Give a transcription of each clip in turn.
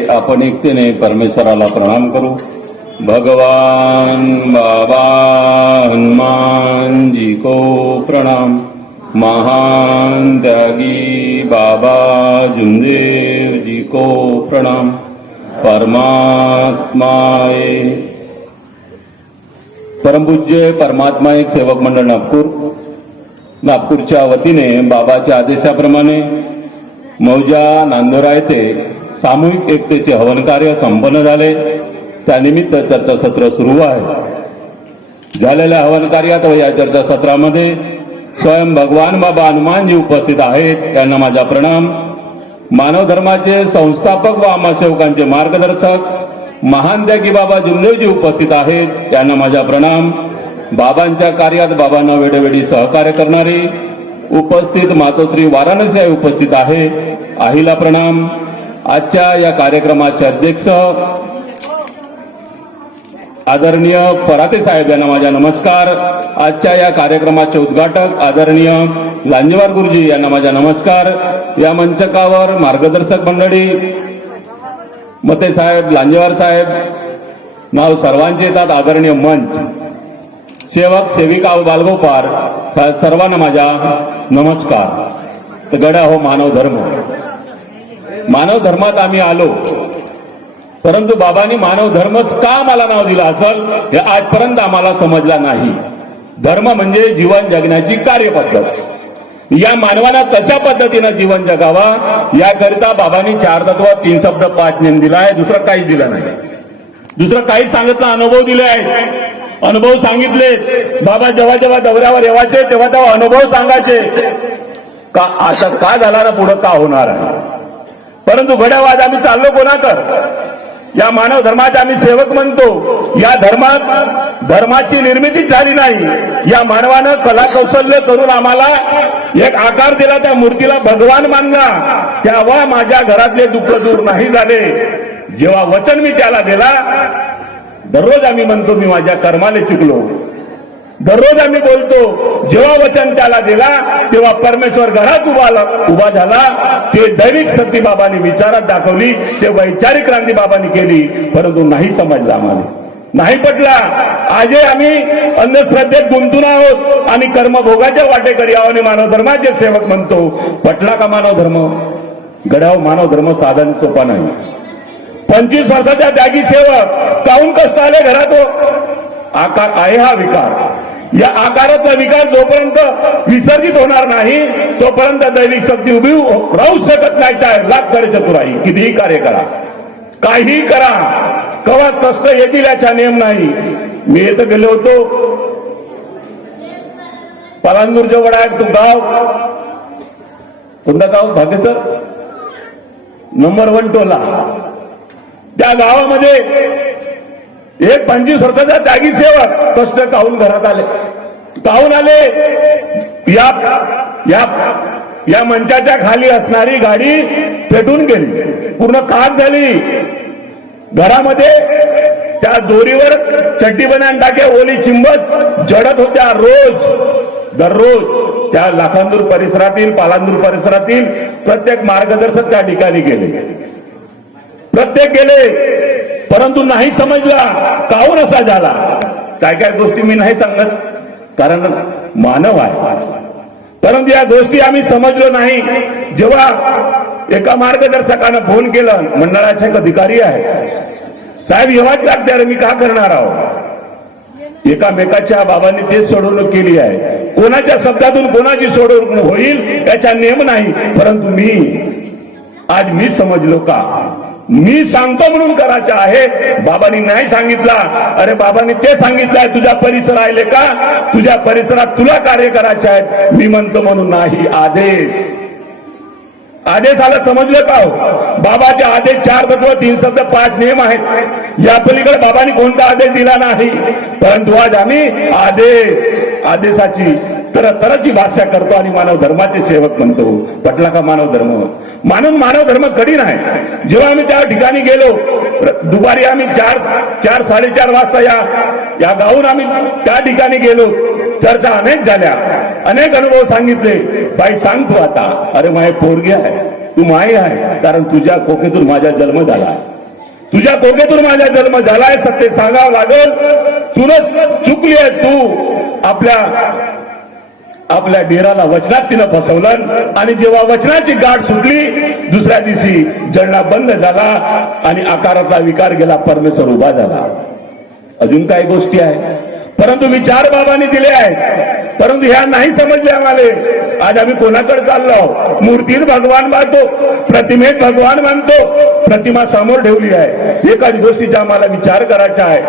आपण एकतेने परमेश्वराला प्रणाम करू. भगवान बाबा हनुमान जी को प्रणाम. महान त्यागी बाबा जुमदेव जी को प्रणाम. परमात्माए परमपूज्य परमात्मा एक सेवक मंडळ नागपूर. नागपूरच्या वतीने बाबाच्या आदेशाप्रमाणे मौजा नांदोरा येथे सामूहिक एकतेचे हवन कार्य संपन्न झाले. त्यानिमित्त चर्चासत्र सुरू आहे. झालेल्या हवन कार्यात व या चर्चासत्रामध्ये स्वयं भगवान बाबा हनुमानजी उपस्थित आहेत. त्यांना माझा प्रणाम. मानव धर्माचे संस्थापक व आमासेवकांचे मार्गदर्शक महान त्यागी बाबा जुमदेवजी उपस्थित आहेत. त्यांना माझा प्रणाम. बाबांच्या कार्यात बाबांना वेळोवेळी सहकार्य करणारी उपस्थित मातोश्री वाराणसी उपस्थित आहे. आईला प्रणाम. आजच्या या कार्यक्रमाचे अध्यक्ष आदरणीय पराते साहेब यांना माझा नमस्कार. आजच्या या कार्यक्रमाचे उद्घाटक आदरणीय लांजेवार गुरुजी यांना माझा नमस्कार. या मंचकावर मार्गदर्शक मंडळी मते साहेब लांजेवार साहेब नाव सर्वांचे येतात आदरणीय मंच सेवक सेविका व बालगोपार सर्वांना माझा नमस्कार. गड्या हो मानव धर्म. मानव धर्मात आम्ही आलो. परंतु बाबांनी मानव धर्मच का मला नाव दिलं असल हे आजपर्यंत आम्हाला समजला नाही. धर्म म्हणजे जीवन जगण्याची कार्यपद्धत. या मानवाला कशा पद्धतीनं जीवन जगावा याकरिता बाबांनी चार तत्व तीन शब्द पाच नेम दिला आहे दुसरं काहीच दिलं नाही. दुसरं काहीच सांगितलं अनुभव दिले आहेत. अनुभव सांगितले. बाबा जेव्हा जेव्हा दौऱ्यावर येवायचे तेव्हा तेव्हा अनुभव सांगायचे. का आता का झाला ना पुढं? का होणार आहे? परंतु घड्यावाज आम्ही चाललो कोणाकर या मानव धर्माचे आम्ही सेवक म्हणतो. या धर्मात धर्माची निर्मिती झाली नाही. या मानवानं कला कौशल्य करून आम्हाला एक आकार दिला त्या मूर्तीला भगवान मानला. तेव्हा माझ्या घरातले दुःख दूर नाही झाले. जेव्हा वचन मी त्याला दिला दररोज आम्ही म्हणतो मी माझ्या कर्माने चुकलो. दररोज आम्ही बोलतो जेव्हा वचन त्याला दिला तेव्हा परमेश्वर घरात उभा उभा झाला. ते दैविक सती बाबांनी विचारात दाखवली ते वैचारिक क्रांती बाबांनी केली परंतु नाही समजला आम्हाला. नाही पटला. आजही आम्ही अंधश्रद्धेत गुंतून आहोत आणि कर्मभोगाच्या वाटेकरी आहो आणि मानव धर्माचे सेवक म्हणतो. पटला का मानव धर्म? गड्याव मानव धर्म साधन सोपा नाही. पंचवीस वर्षाच्या त्यागी सेवक काऊन कष्ट आले घरात? आकार आहे हा विकार. या आकाराचा विकास जोपर्यंत विसर्जित होणार नाही तोपर्यंत दैविक शक्ती उभी राहू शकत नाही. लाख करे चतुराई कितीही कार्य करा. काही करा. कवा कष्ट येतील याचा नियम नाही. मी इथं गेलो होतो. पलांदूरच्या वडा तो गाव. कोणता गाव भाग्यसर नंबर वन टोला. त्या गावामध्ये एक पंचवीस वर्षाचा त्यागी सेवक कष्ट काहून घरात आले? काहून आले? या या या मंचाच्या खाली असणारी गाडी पेटून गेली. पूर्ण खाक झाली. घरामध्ये त्या दोरीवर चड्डी बनान टाके ओली चिंबत जडत होत्या रोज. दररोज त्या लाखांदूर परिसरातील पालांदूर परिसरातील प्रत्येक मार्गदर्शक त्या ठिकाणी गेले. प्रत्येक गेले. परंतु नाही समजला काहून असा झाला? काय काय गोष्टी मी नाही सांगत कारण मानव आहे. परंतु या गोष्टी आम्ही समजलो नाही. जेव्हा एका मार्गदर्शकानं फोन केलं मंडळाचे एक अधिकारी आहे. साहेब येवाच लागते अरे मी का करणार आहोत एकामेकाच्या बाबांनी तेच सोडवणूक केली आहे. कोणाच्या शब्दातून कोणाची सोडवणूक होईल याचा नियम नाही. परंतु मी आज मी समजलो का? मी सांगतो म्हणून करायचं आहे. बाबांनी नाही सांगितला. अरे बाबांनी ते सांगितलंय तुझ्या परिसर आले का? तुझ्या परिसरात तुला कार्य करायचे आहेत. मी म्हणतो म्हणून नाही आदेश. आदेश आला समजलं का हो? बाबाचे आदेश चार तत्व तीन शब्द पाच नियम आहेत. या पलीकडे बाबांनी कोणता आदेश दिला नाही. परंतु आज आम्ही आदेश आदेशाची तर तरची भाष्या करतो आणि मानव धर्माचे सेवक म्हणतो. पटला का मानव धर्म? मानून मानव धर्म कठीण आहे. जेव्हा आम्ही त्या ठिकाणी गेलो दुपारी आम्ही चार चार साडेचार वाजता या या गावून आम्ही त्या ठिकाणी गेलो. चर्चा अनेक झाल्या. अनेक अनुभव सांगितले. बाई सांग तू आता. अरे माझे पोरगी आहे. तू माई आहे. कारण तुझ्या कोकेतून माझा जन्म झाला तुझ्या कोकेतून माझा जन्म झालाय सत्य सांगावं लागेल. तुला चुकली आहे तू. आपल्या आपल्या डेराला वचनात तिनं फसवलं आणि जेव्हा वचनाची गाठ सुटली दुसऱ्या दिवशी जळणा बंद झाला आणि आकाराचा विकार गेला परमेश्वर उभा झाला. अजून काही गोष्टी आहे परंतु विचार बाबांनी दिले आहेत. परंतु ह्या नाही समजले आम्हाला. आज आम्ही कोणाकडे चाललो मूर्तीत भगवान मानतो प्रतिमेत भगवान मानतो प्रतिमा समोर ठेवली आहे. एकाच गोष्टीचा आम्हाला विचार करायचा आहे.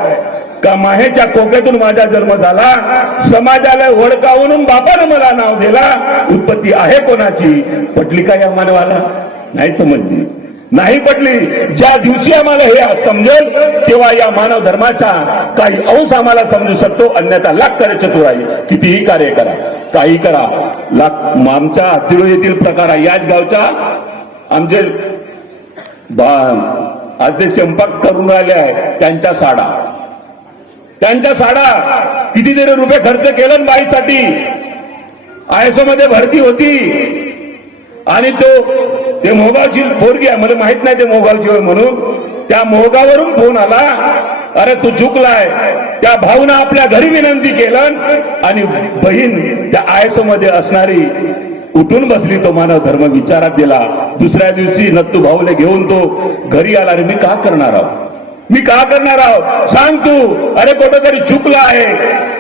का माहेच्या कोक्यातून माझा जन्म झाला? समाजाला वडकावून बापानं मला नाव दिला. उत्पत्ती आहे कोणाची? पटली का या मानवाला? नाही समजली. नाही पटली. ज्या दिवशी आम्हाला हे समजेल तेव्हा या मानव धर्माचा काही अंश आम्हाला समजू शकतो. अन्यथा लाख करे चतुराई कितीही कार्य करा. काही करा. लाख आमच्या हत्तीरो येथील प्रकार. आहे याच गावच्या आमचे बा- आज जे स्वयंपाक करून राहिले आहे त्यांच्या साडा. त्यांच्या साडा कितीतरी रुपये खर्च केलं बाईसाठी. आयएसओ मध्ये भरती होती. आणि तो ते मोगावची पोरगी आहे मला माहीत नाही ते मोगावची म्हणून. त्या मोगावरून फोन आला अरे तू चुकलाय. त्या भाऊनं आपल्या घरी विनंती केलं आणि बहीण त्या आयएसओ मध्ये असणारी उठून बसली तो मानव धर्म विचारात दिला दुसऱ्या दिवशी नत्तू भाऊले घेऊन तो घरी आला रे मी का करणार आहोत मी का करणार आहोत? सांग तू. अरे कुठंतरी चुकला आहे.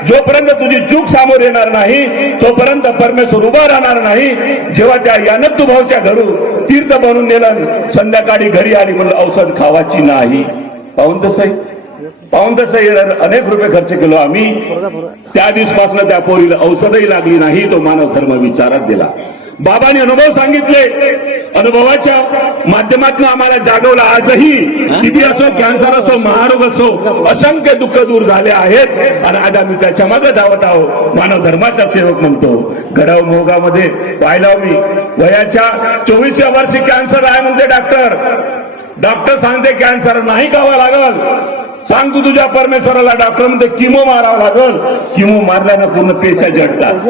जोपर्यंत तुझी चूक समोर येणार नाही तोपर्यंत परमेश्वर उभा राहणार नाही. जेव्हा त्या यानत तू भाऊच्या घरू तीर्थ बनून नेलं संध्याकाळी घरी आली म्हणलं औषध खावाची नाही. पाहून तसं? पाहून तसं अनेक रुपये खर्च केलो आम्ही त्या दिवसपासून त्या पोरीला औषधही लागली नाही तो मानव धर्म विचारात दिला बाबांनी अनुभव सांगितले. अनुभवाच्या माध्यमातून आम्हाला जागवलं. आजही टीबी असो कॅन्सर असो महारोग असो असंख्य दुःख दूर झाले आहेत. आणि आज आम्ही त्याच्यामागे धावत आहोत. मानव धर्माचा सेवक म्हणतो. गडाव मोगामध्ये पाहिला मी वयाच्या चोवीसव्या वर्षी कॅन्सर आहे म्हणते डॉक्टर. डॉक्टर सांगते कॅन्सर नाही खावा लागल. सांग तू तुझ्या परमेश्वराला डॉक्टर म्हणते किमो मारावं लागल. किमो मारल्यानं पूर्ण पेशा जडतात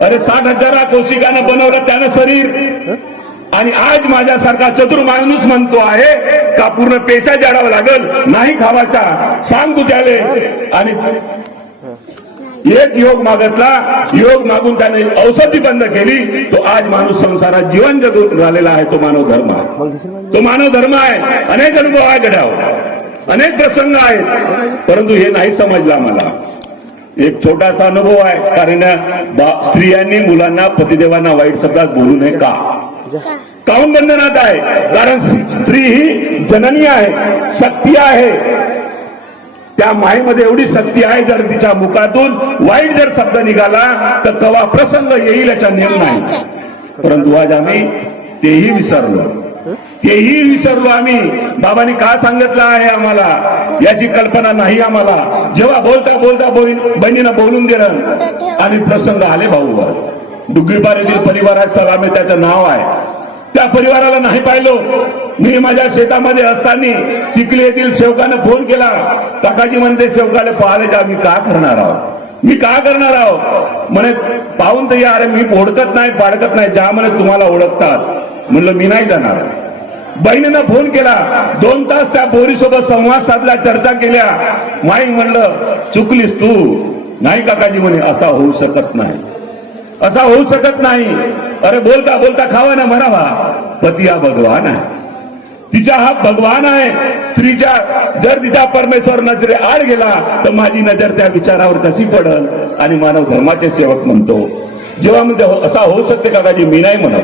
अरे साठ हजारा कोशिकानं बनवलं त्यानं शरीर. आणि आज माझ्यासारखा चतुर माणूस म्हणतो आहे का पूर्ण पेशा जडावं लागल नाही खावाचा. सांग तू त्याले. आणि एक योग मागतला योग मागून त्याने औषधी बंद केली. तो आज माणूस संसारात जीवन जगून झालेला आहे तो मानव धर्म आहे. तो मानव धर्म आहे. अनेक अनुभव आहे गड्यावर अनेक प्रसंग आहेत. परंतु हे नाही समजलं आम्हाला. एक छोटासा अनुभव आहे. कारण स्त्रियांनी मुलांना पतिदेवांना वाईट शब्दात बोलू नये का? काऊन बंधनात आहे? कारण स्त्री ही जननी आहे शक्ती आहे. त्या माईमध्ये एवढी शक्ती आहे जर तिच्या मुखातून वाईट जर शब्द निघाला तर कवा प्रसंग येईल याचा नियम नाही परंतु आज आम्ही तेही विसरलो. हेही विसरलो आम्ही. बाबांनी का सांगितलं आहे आम्हाला? याची कल्पना नाही आम्हाला. जेव्हा बोलता बोलता बोल- बहिणीनं बोलून दिलं आणि प्रसंग आले भाऊ. डुग्गीपार येथील परिवारात सलामे त्याचं नाव आहे. त्या परिवाराला नाही पाहिलो. मी माझ्या शेतामध्ये असताना चिखली येथील सेवकानं फोन केला. काकाजी म्हणते सेवकाला पाहायला जा मी का करणार आहोत मी का करणार आहोत म्हणे पाहून तर या अरे मी ओळखत नाही पाडकत नाही. ज्या म्हणे तुम्हाला ओळखतात. म्हणलं मी नाही जाणार. बहिणीनं फोन केला. दोन तास त्या पोरीसोबत संवाद साधला चर्चा केल्या. माई म्हणलं चुकलीस तू. नाही काकाजी म्हणे असा होऊ शकत नाही. असा होऊ शकत नाही. अरे बोलता बोलता खावा ना म्हणावा. पती हा भगवान आहे. तिचा हा भगवान आहे. स्त्रीच्या जर तिचा परमेश्वर नजरे आड गेला तर माझी नजर त्या विचारावर कशी पडल? आणि मानव धर्माचे सेवक म्हणतो. जेव्हा म्हणजे असा होऊ शकते काकाजी मी नाही म्हणत.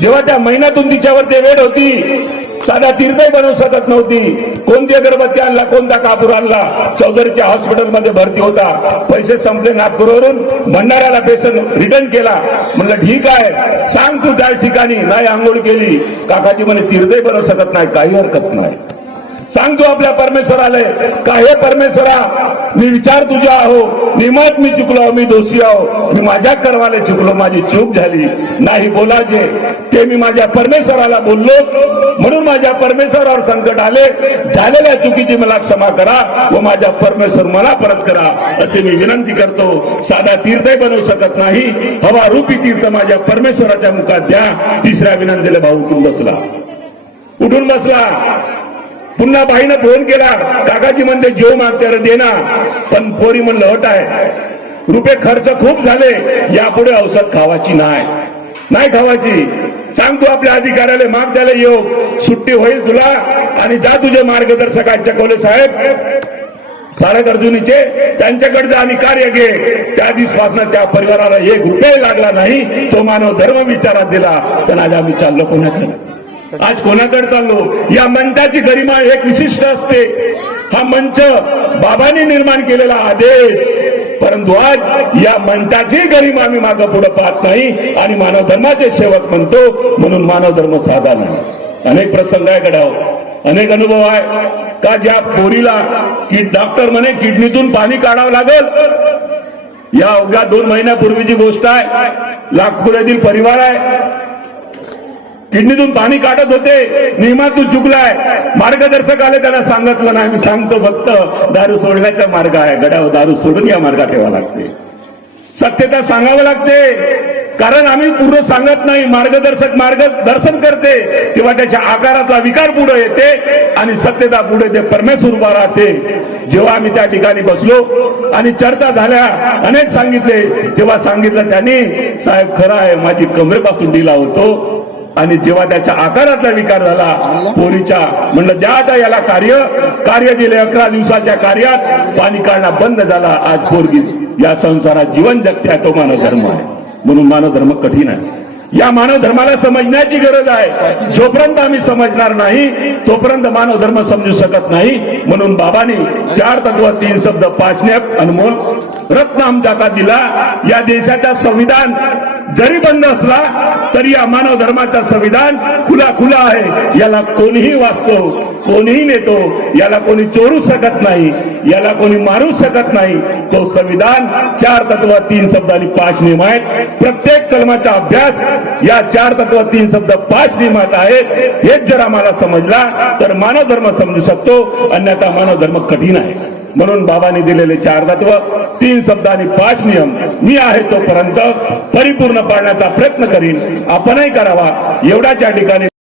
जेव्हा त्या महिन्यातून तिच्यावर ते वेळ होती साधा तीर्थही बनवू शकत नव्हती. कोणती अगरबत्ती आणला कोणता कापूर आणला? चौधरीच्या हॉस्पिटलमध्ये भरती होता. पैसे संपले नागपूरवरून. भंडाऱ्याला पेशंट रिटर्न केला. म्हणलं ठीक आहे. सांग तू त्या ठिकाणी. नाही आंघोळ केली. काकाजी म्हणे तीर्थही बनवू शकत नाही. काही हरकत नाही. सांगतो आपल्या परमेश्वराले का हे परमेश्वरा मी विचार तुझा आहो निमत मी चुकलो मी दोषी आहो मी माझ्या कर्वाले चुकलो माझी चूक झाली. नाही बोलायचे ते मी माझ्या परमेश्वराला बोललो. म्हणून माझ्या परमेश्वरावर संकट आले झालेल्या चुकीची मला क्षमा करा व माझ्या परमेश्वर मला परत करा असे मी विनंती करतो. साधा तीर्थही बनवू शकत नाही हवा रूपी तीर्थ माझ्या परमेश्वराच्या मुखात द्या. तिसऱ्या विनंतीला भाऊ उठून बसला. उठून बसला. पुन्हा बाईनं फोन केला काकाजी म्हणते जेव मागते देना. पण पोरी म्हणलं हट आहे. रुपये खर्च खूप झाले यापुढे औषध खावाची नाही. नाही खावाची सांगतो आपल्या अधिकाऱ्याला माग द्यायला येऊ. सुट्टी होईल तुला आणि जा तुझे मार्गदर्शक आहेत चकवले साहेब. सारंग अर्जुनीचे त्यांच्याकडे जा आणि कार्य घे. त्या दिवसपासून त्या परिवाराला एक रुपये लागला नाही तो मानव धर्म विचारात दिला. पण आज आम्ही चाललो कोणाकडे आज कोणाकडे चाललो? या मंचाची गरिमा एक विशिष्ट असते. हा मंच बाबांनी निर्माण केलेला आदेश. परंतु आज या मंचाची गरिमा आम्ही मागं पुढे पाहत नाही आणि मानव धर्माचे सेवक म्हणतो म्हणून मानव धर्म साधा नाही. अनेक प्रसंग आहे गडाव हो. अनेक अनुभव आहे. का ज्या पोरीला की डॉक्टर म्हणे किडनीतून पाणी काढावं लागल? या अवघ्या दोन महिन्यापूर्वीची गोष्ट आहे. नागपुरातील परिवार आहे. किडनीतून पाणी काढत होते. नियमातून चुकलाय. मार्गदर्शक आले त्यांना सांगितलं नाही. मी सांगतो फक्त दारू सोडण्याचा मार्ग आहे. गडावर दारू सोडून या मार्गात ठेवा लागते. सत्यता सांगावं लागते. कारण आम्ही पूर्ण सांगत नाही. मार्गदर्शक मार्गदर्शन करते. तेव्हा त्याच्या आकारातला विकार पुढे येते आणि सत्यता पुढे ते परमेश्वर उभा राहते. जेव्हा आम्ही त्या ठिकाणी बसलो आणि चर्चा झाल्या अनेक सांगितले तेव्हा सांगितलं त्यांनी साहेब खरं आहे माझी कमरेपासून दिला होतो. आणि जेव्हा त्याच्या आकारातला विकार झाला पोरीच्या म्हणलं द्या आता याला कार्य. कार्य दिले अकरा दिवसाच्या कार्यात पाणी काढणं बंद झाला. आज पोरगी या संसारात जीवन जगत्या तो मानव धर्म आहे. म्हणून मानव धर्म कठीण आहे. या मानव धर्माला समजण्याची गरज आहे. जोपर्यंत आम्ही समजणार नाही तोपर्यंत मानव धर्म समजू शकत नाही. म्हणून बाबांनी चार तत्व तीन शब्द पाचण्या अनमोल रत्न आमच्या दिला. या देशाचा संविधान जरी बंद असला तरी या मानव धर्माचा संविधान खुला खुला आहे. याला कोणीही वाचतो कोणीही नेतो याला कोणी चोरू शकत नाही याला कोणी मारू शकत नाही. तो संविधान चार तत्व तीन शब्द आणि पाच नियम आहेत. प्रत्येक कलमाचा अभ्यास या चार तत्व तीन शब्द पाच नियमात आहेत हेच जर आम्हाला समजला तर मानव धर्म समजू शकतो. अन्यथा मानव धर्म कठीण आहे. म्हणून बाबांनी दिलेले चार तत्व तीन शब्द आणि पाच नियम मी आहे तोपर्यंत परिपूर्ण पाळण्याचा प्रयत्न करीन. आपणही करावा. एवढ्याच्या ठिकाणी